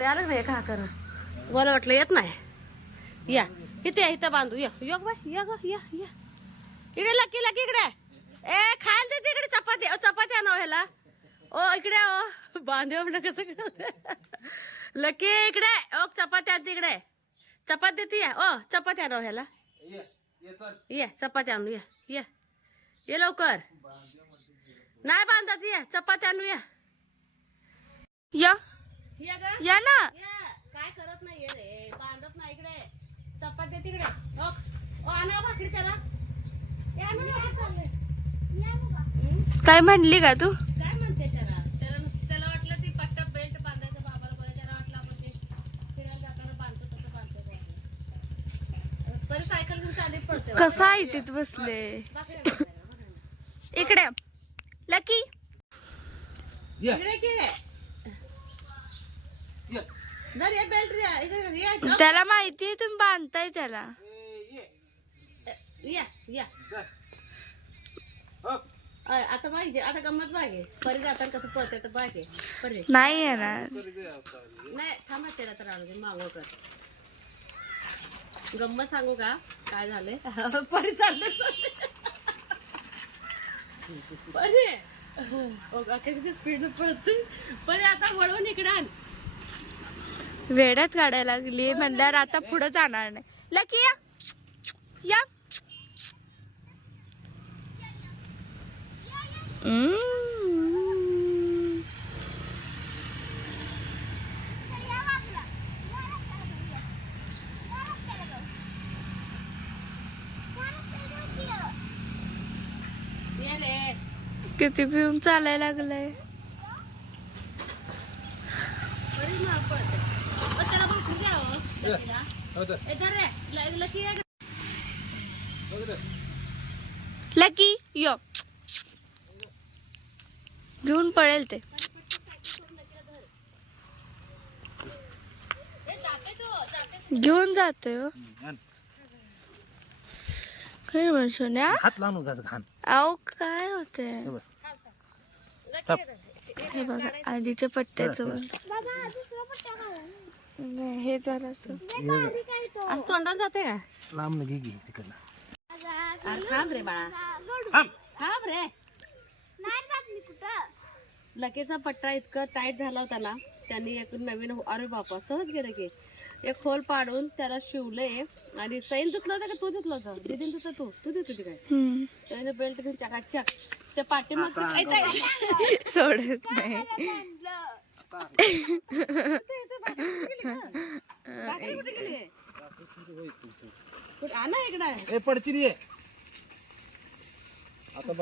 आलं नाही का कर मला वाटलं येत नाही या इथे इथं बांधू या योग बाय या ग या या इकडे लकी लकी इकडे ए खायला दे तिकडे चपाती चपाती आणा ह्याला ओ इकडे ओ बांधव म्हणलं कसं लकी इकडे ओ चपाती आण तिकडे चपाती देते या ओ चपाती आणा ह्याला ये चपाती आणू या ये ये लवकर नाही बांधत ये चपाती आणू या या ना काय करत नाहीये रे बांधत नाही इकडे चपाती दे तिकडे ओ आणा भाकरी त्याला काय म्हणली का तू काय म्हणते त्याला वाटलं ती पट्टा बेल्ट बांधायचं बाबाला बरं त्याला वाटलं आपण ते फिरायला जाताना बांधतो तसं बांधतो परत सायकल घेऊन चालत पडते कसा आयटीत बसले इकडे लकी इकडे की बेल्ट त्याला माहितीये तुम्ही बांधताय त्याला या आता पाहिजे आता गंमत बागे परी जाताना कसं पळते तर बागे परी नाही येणार नाही थांबा त्याला तर आणू मागो कर गंमत सांगू का काय झालंय परी चालले परी किती स्पीड पळते परी आता वळवून इकडे आण वेड्यात काढायला लागली म्हणल्यावर आता पुढे जाणार नाही लकी या या किती पिऊन चालायला लागलंय लकी यो घेऊन पळेल ते घेऊन जातोय काय म्हणशोन्या हात लावून घास घाण अहो काय होते हे बघा आधीच्या पट्ट्याचं नाही हे जरासं तोंडात जाते का लांब घे घे तिकडनं थांब रे बाळा थांब रे लकेचा पट्टा इतकं टाईट झाला होता ना त्यांनी एक नवीन अरे बापा सहज गेलं की एक खोल पाडून त्याला शिवले आणि सैन धुतलं होतं का तू धुतलं होतं दिदीन धुतलं तू धुतली काय त्याने बेल्ट घेऊन चकाचक त्या पाठीमाग सोडत नाही आणा इकडे पडती रे आता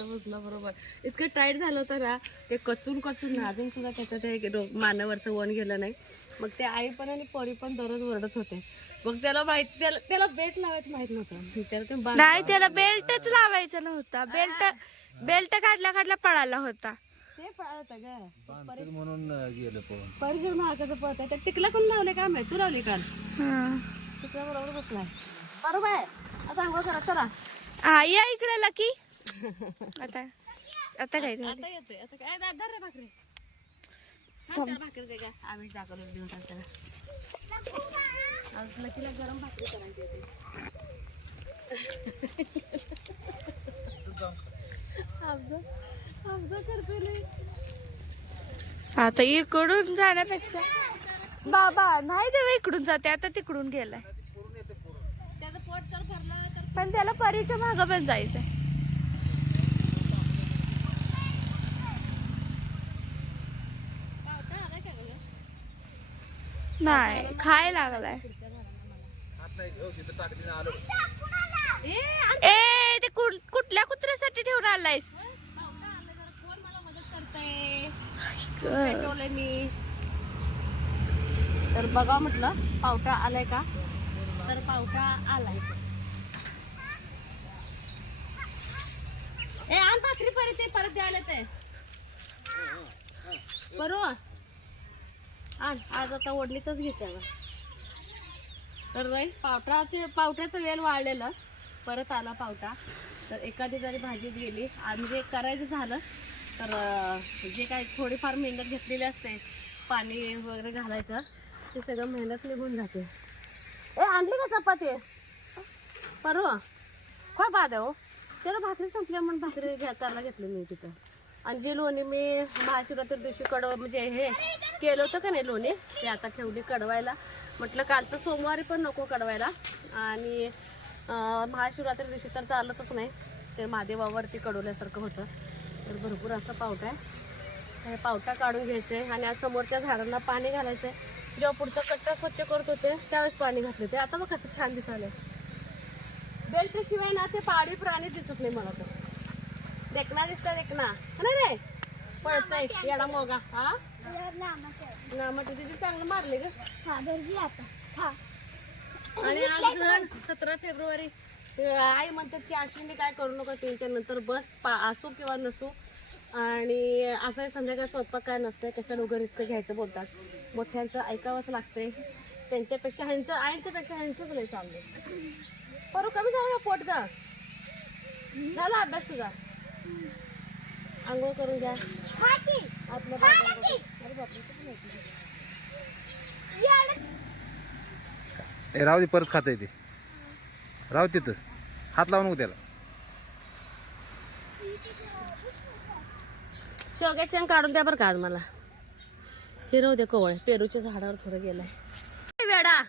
बसला बरोबर इतकं टाईट झालं होतं ना ते कचून ना अजून सुद्धा त्याचं मानावरचं वन गेलं नाही मग ते आई पण आणि परी पण दररोज ओरडत होते मग त्याला माहित त्याला बेल्ट लावायचं माहित नव्हतं त्याला नाही त्याला बेल्टच लावायचा नव्हता बेल्ट काढला पळाला होता ते पळत होता ग म्हणून गेलं पळून परी जर महागाचं पळत आहे तर टिकला कोण लावले का माहिती तू लावली काल टिकला बरोबर बसलाय बरोबर आहे आता अंघोळ करा चला हा या इकडे लकी आता काय आता येतोय आता काय दादा रे भाकरी भाकरी दे का आम्ही दाखवलं देऊन टाकताना लकीला गरम भाकरी करायची करते आता इकडून जाण्यापेक्षा बाबा नाही तेव्हा इकडून जाते आता तिकडून गेलाय त्याचं पोट जर भरलं तर पण त्याला परीच्या मागं पण जायचंय नाही खाय लागलाय ए ते कुठल्या कुत्र्यासाठी ठेवून आलायस कोण मला मदत करतंय मी तर बघा म्हटलं पावटा आलाय का तर पावटा आलाय ए आण भाकरी परत द्यायला ते बरोबर आण आज आता ओढलीतच घेते तर राहील पावट्याचं वेल वाळलेलं परत आला पावटा तर एखादी जरी भाजीत गेली आणि जे करायचं झालं तर जे काय थोडीफार मेहनत घेतलेली असते पाणी वगैरे घालायचं ते सगळं मेहनत निघून जाते. आणली का चपाती परवा काय बाद आहे हो. त्याला भाकरी संपल्या म्हणून भाकरी करायला घेतली मी तिथं. आणि जे लोणी मी महाशिवरात्री दिवशी म्हणजे हे केलं होतं का नाही लोणी ते आता ठेवली कडवायला. म्हटलं कालचं सोमवारी पण नको कडवायला आणि महाशिवरात्री दिवशी तर चालतच नाही ते महादेवावरती कडवल्यासारखं होतं. तर भरपूर असं पावटा आहे. हे पावटा काढून घ्यायचे आणि आज समोरच्या झाडांना पाणी घालायचं आहे. जेव्हा पुढचा कट्टा स्वच्छ करत होते त्यावेळेस पाणी घातले ते. आता बघ कसं छान दिसायला. बेल्ट शिवाय ना ते पाळी प्राणी दिसत नाही मला तर. देखना दिसतं देखना नाही रे पळतय येडा मोगा. हा नामट तिथे चांगलं मारले ग. आणि आज घर 17 फेब्रुवारी. आई म्हणतात की अश्विनी काय करू नका 3च्या नंतर बस असू किंवा नसू. आणि असं संध्याकाळी स्वयंपाक काय नसतंय कशा लोक रिस्क घ्यायचं बोलतात. मोठ्यांचं ऐकावंच लागतंय. त्यांच्यापेक्षा आईंच्यापेक्षा ह्यांचंच लय चाललंय. बरं कमी झालं पोट का झाला अभ्यास तुझा. आंघोळ करून घ्या आपल्या राहू दे परत खाता येते. राहू तिथं हात लावू नको त्याला. शेवग्या शेंग काढून द्या बरं का आज मला. हिरव दे कोवळे पेरूच्या झाडावर थोडं गेलाय. वेडा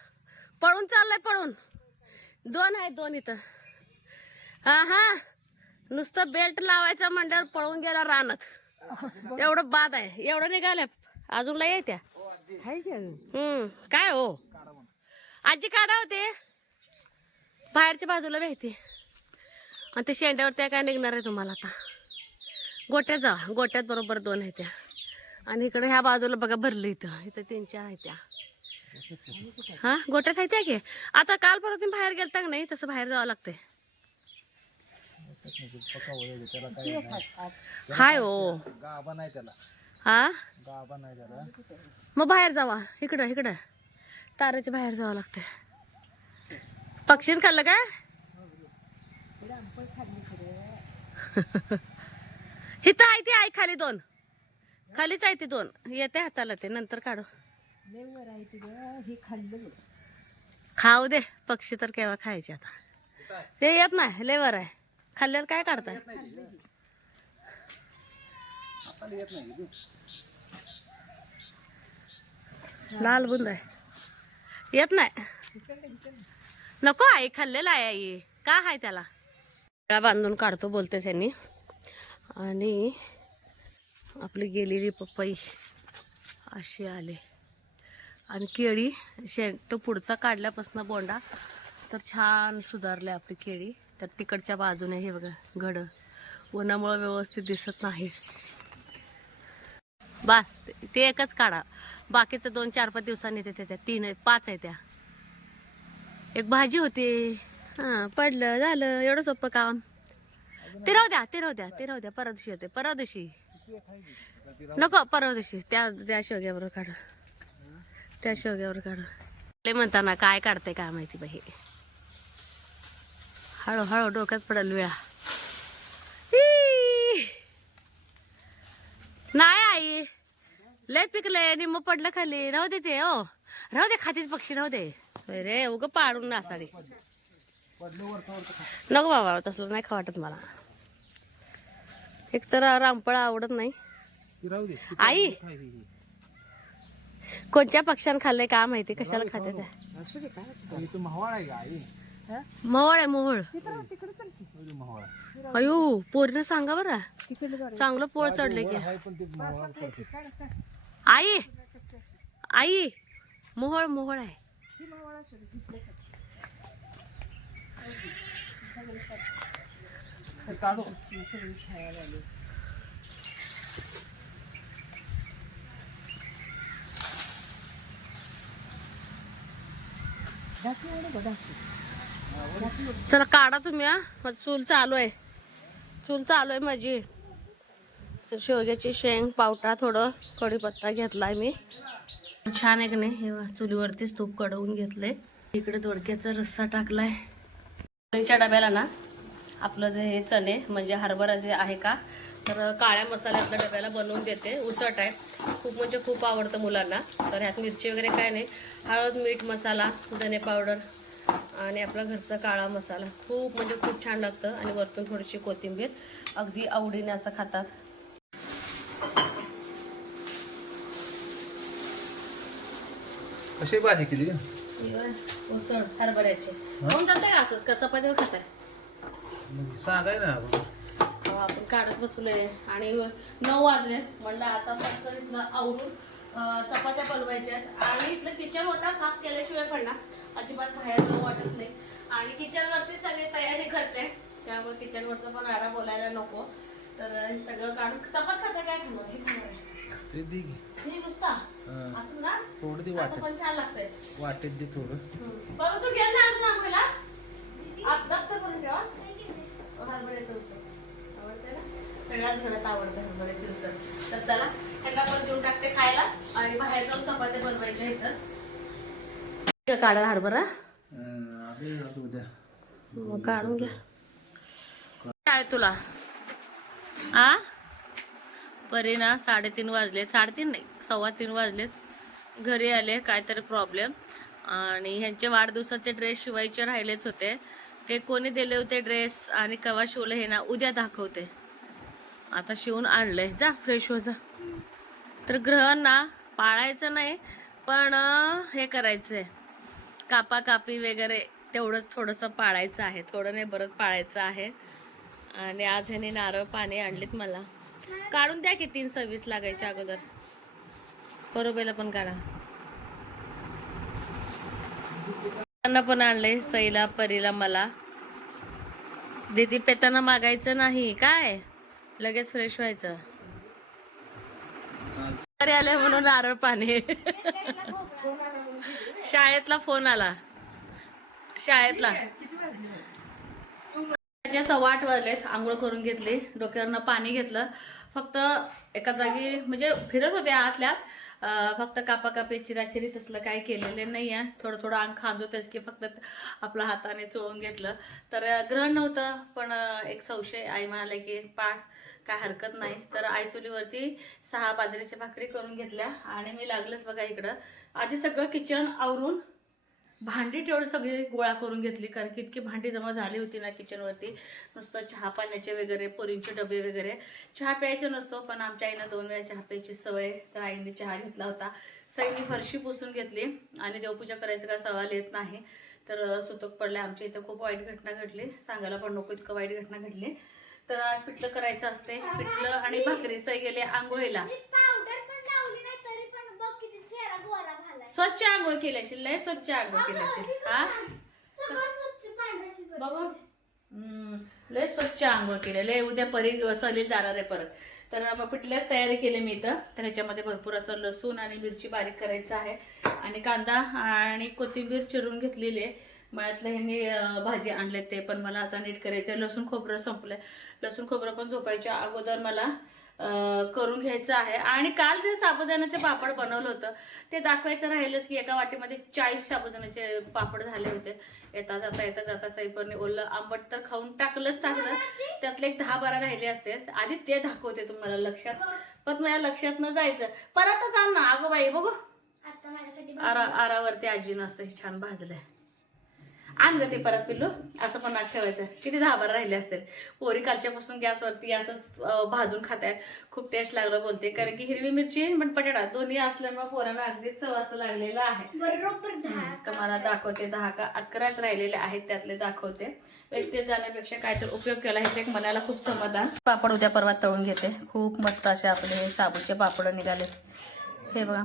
पळून चाललाय पळून. 2 आहेत 2 इथं. हा नुसतं बेल्ट लावायचं म्हणल्यावर पळून गेला रानात. एवढं बाद आहे. एवढं निघाल्या अजून लय त्या. काय हो आजी काढा होते बाहेरच्या बाजूला भेटते. आणि ते शेंड्यावर त्या काय निघणार आहे तुम्हाला आता. गोट्यात जा गोट्यात बरोबर 2 आहेत त्या. आणि इकडे ह्या बाजूला बघा भरलं इथं 3-4 आहेत त्या. हा गोट्यात आहे त्या की. आता काल परत तुम्ही बाहेर गेलता का नाही तसं बाहेर जावं लागतंय. हाय हो गाभा नाही त्याला. हा गाभा नाही त्याला. मग बाहेर जावा इकडं ताराच्या बाहेर जावं लागतंय. पक्षीन खाल्लं काय. हिथं आहे ती आई खाली 2 खालीच आहे ती 2 येते हाताला ते नंतर काढू. खाऊ दे पक्षी तर केव्हा खायचे आता. ते येत नाही लेवर आहे खाल्ल्यावर काय काढताय. लाल बुंद आहे येत नाही. नको आई खाल्लेला आहे आई का आहे त्याला बांधून काढतो बोलते त्यांनी. आणि आपली गेलेली पपई अशी आले. आणि केळी तो पुढचा काढल्यापासून बोंडा तर छान सुधारले आपली केळी. तर तिकडच्या बाजूने हे बघा घड उन्हामुळे व्यवस्थित दिसत नाही. बस ते एकच काढा बाकीचं 2-4-5 दिवसांनी येते त्या 3-5 आहे त्या. एक भाजी होती हा पडलं झालं एवढं सोपं काम. ते राहू द्या परवा दिवशी येते. परवा दिवशी नको परवा दिवशी त्या शेवग्यावर काढा. त्या शेवग्यावर काढा. ते म्हणताना काय काढते काय माहिती बाई. हळूहळू डोक्यात पडल वेळा. नाही आई लय पिकले निम्म पडलं खाली. राहू दे ते हो राहू दे खातीच पक्षी राहू दे रे उग पाडून नासाडी. नको बाबा तसं नाही खा वाटत मला. एक तर रामफळ आवडत नाही. आई कोणत्या पक्ष्यानं खाल्लंय का माहिती कशाला खाते त्या. मोहळ आहे मोहळ. अयो पोरीनं सांगा बरं चांगलं पोळ चढले की. आई आई मोहळ आहे. चला काढा तुम्ही. हा माझी चूल चालू आहे माझी. शेवग्याची शेंग पावटा थोडं कढीपत्ता घेतलाय मी. छान आहे की नाही. हे चुलीवरतीच तूप कडवून घेतलंय. इकडे दोडक्याचा रस्सा टाकलाय. डब्याला ना आपलं जे हे चणे म्हणजे हरभरा जे आहे का तर काळ्या मसाल्यातल्या डब्याला बनवून देते. उसट आहे, खूप म्हणजे खूप आवडतं मुलांना. तर ह्यात मिरची वगैरे काय नाही, हळद मीठ मसाला धने पावडर आणि आपला घरचा काळा मसाला, खूप म्हणजे खूप छान लागतं. आणि वरतून थोडीशी कोथिंबीर, अगदी आवडीने असं खातात. कशी भाजी केली का? उसळ हरभऱ्याचे खाऊन जाते का असंच का चपातीवर खाताय? सांगाय ना आपण काढत बसलोय आणि 9 वाजले. म्हणलं आता फक्त इथलं आवरून चपात्या बनवायच्या. आणि इथलं किचन ओटा साफ केल्याशिवाय पण ना अजिबात बाहेर जाऊ वाटत नाही. आणि किचनवरती सगळी तयारी करते, त्यामुळे किचनवरचं पण आडा बोलायला नको. तर हे सगळं काढून चपात खाते. काय खाणार? हे खाणार आहे ते दे हे नुसता असं ना, थोडं दे असं पण छान लागतंय. वाटेत दे थोडं. बरं तू गेल ना अजून आंघोळीला? आप दप्तर करून ठेवा. हरभऱ्याचं उसळ आवडतंय ना, सगळ्याच घरात आवडतं हरभऱ्याची उसळ. तर चला त्यांना पण देऊन टाकते खायला आणि बाहेर जाऊन चपात्या बनवायच्या इथं. काढा हरभरा मग काढून घ्या. काय तुला आ परी ना 3:30 वाजलेत, 3:30 नाही 3:15 वाजलेत. घरी आले, काहीतरी प्रॉब्लेम. आणि ह्यांचे वाढदिवसाचे ड्रेस शिवायचे राहिलेच होते. ते कोणी दिले होते ड्रेस आणि केव्हा शिवले हे ना उद्या दाखवते. आता शिवून आणलंय, जा फ्रेश हो जा. तर ग्रहांना पाळायचं नाही, पण हे करायचंय कापाकापी वगैरे तेवढंच थोडंसं पाळायचं आहे. थोडं नाही बरंच पाळायचं आहे. आणि आज ह्याने नारळ पाणी आणलीत मला. काढून द्या की 3:26 लागायच्या अगोदर. बरोबरला पण काढा. त्यांना पण आणले, सईला परीला मला. दीदी पेताना मागायचं नाही काय, लगेच फ्रेश व्हायचं. घरी आले म्हणून नारळ पाणी. शाळेतला फोन आला, शाळेतला. 8:15 वाजलेत. आंघोळ करून घेतली, डोक्यावरनं पाणी घेतलं. फक्त एका जागी म्हणजे फिरत होते आतल्यात, फक्त कापाकापी चिराचिरी तसलं काही केलेलं नाही आहे. थोडं थोडं अंग खांजवतेच की फक्त आपलं हाताने चोळून घेतलं. तर ग्रहण नव्हतं, पण एक संशय. आई म्हणाले की पाठ काय हरकत नाही. तर आई चुलीवरती 6 बाजरीच्या भाकरी करून घेतल्या आणि मी लागलंच बघा इकडं. आधी सगळं किचन आवरून भांडी तेवढी सगळी गोळा करून घेतली, कारण की इतकी भांडी जमा झाली होती ना किचनवरती. नुसतं चहा पाण्याचे वगैरे, पोरींचे डबे वगैरे. चहा प्यायचं नसतो, पण आमच्या आईनं 2 वेळा चहा प्यायची सवय, तर आईने चहा घेतला होता. सईनी फरशी पुसून घेतली आणि देवपूजा करायचं का सवाल येत नाही. तर सुतक पडले. आमच्या इथं खूप वाईट घटना घडली, सांगायला पण नको इतकं वाईट घटना घडली. तर आज पिठलं करायचं असते, पिठलं आणि भाकरी. सई गेले आंघोळीला. स्वच्छ आंघोळ केली असेल, लय स्वच्छ आंघोळ केली असेल. हा बघू, लय स्वच्छ आंघोळ केली. लय उद्या परी सहलीत जाणार आहे परत. तर मग पिठल्याच तयारी केली मी इथं. तर ह्याच्यामध्ये भरपूर असं लसूण आणि मिरची बारीक करायचं आहे आणि कांदा आणि कोथिंबीर चिरून घेतलेली आहे. मळ्यातलं ह्यांनी भाजी आणले ते पण मला आता नीट करायचं. लसूण खोबरं संपलंय, लसूण खोबरं पण झोपायच्या अगोदर मला करून घ्यायचं आहे. आणि काल जे साबुदाण्याचे पापड बनवलं होतं ते दाखवायचं राहिलंच की एका वाटीमध्ये 40 साबुदाण्याचे पापड झाले होते. येता जाता सईपरने ओलं आंबट तर खाऊन टाकलं. त्यातले एक 10-12 राहिले असते. आधी ते दाखवते तुम्हाला लक्षात, पण माझ्या लक्षात न जायचं. परतच आण ना अगो बाई. बघू आरावरती आजीनं असं छान भाजलंय. आण ग ते परत पिल्लू. असं पण नाक ठेवायचं. किती 10-12 राहिले असते. पोरी कालच्यापासून गॅसवरती असंच भाजून खातायत. खूप टेस्ट लागलं बोलते, कारण की हिरवी मिरची पण बटाटा दोन्ही असल्यामुळे पोरांना अगदीच चव असं लागलेलं आहे. बरोबर मला दाखवते 10 का 11च राहिलेले आहेत, त्यातले दाखवते. वेस्टेज जाण्यापेक्षा काहीतरी उपयोग केला हे एक मनाला खूप समाधान. पापड उद्या परवा तळून घेते. खूप मस्त असे आपले साबूचे पापड निघाले. हे बघा.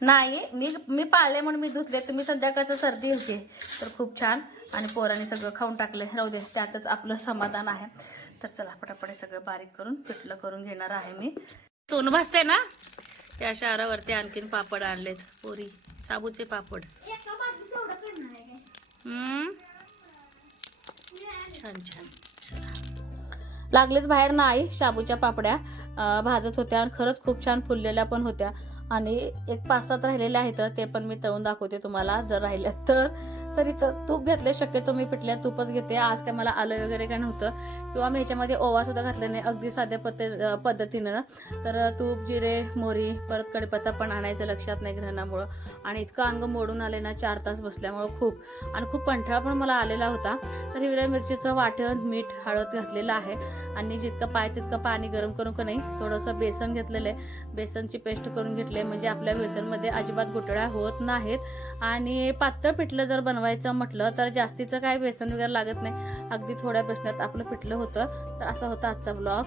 नाही मी पाळले म्हणून मी धुतले. तुम्ही संध्याकाळचं सर्दी होती तर खूप छान. आणि पोरांनी सगळं खाऊन टाकलं. राहू दे, त्यातच आपलं समाधान आहे. तर चला पटापट सगळं बारीक करून पिठलं करून घेणार आहे मी. सोनं भाजते ना त्या शहरावरती आणखीन पापड आणलेत पोरी, साबूचे पापड. छान छान. चला लागलेच बाहेर नाही शाबूच्या पापड्या भाजत होत्या आणि खरंच खूप छान फुललेल्या पण होत्या. आणि एक 5-7 राहिलेले आहेत, ते पण मी तळून दाखवते तुम्हाला जर राहिल्यात तर. तर इथं तूप घेतले, शक्यतो मी पिठल्या तूपच घेते. आज काय मला आलं वगैरे काय नव्हतं किंवा मी ह्याच्यामध्ये ओवा सुद्धा घातला नाही, अगदी साध्या पद्धतीनं. तर तूप, जिरे, मोहरी, परत कढीपत्ता पण आणायचं लक्षात नाही ग्रहणामुळं. आणि इतकं अंग मोडून आले ना 4 तास बसल्यामुळं खूप, आणि खूप कंठाळा पण मला आलेला होता. तर हिरव्या मिरचीचं वाटण, मीठ, हळद घातलेलं आहे आणि जितकं तितकं पाणी गरम करून का नाही थोडंसं बेसन घेतलेलं आहे, बेसनची पेस्ट करून घेतली म्हणजे आपल्या बेसनमध्ये अजिबात गुठळ्या होत नाहीत. आणि पातळ पिठलं जर बनवायचं म्हटलं तर जास्तीचं काय बेसन वगैरे लागत नाही, अगदी थोड्या बेसनात आपलं पिठलं होतं. तर असा होता आजचा ब्लॉग.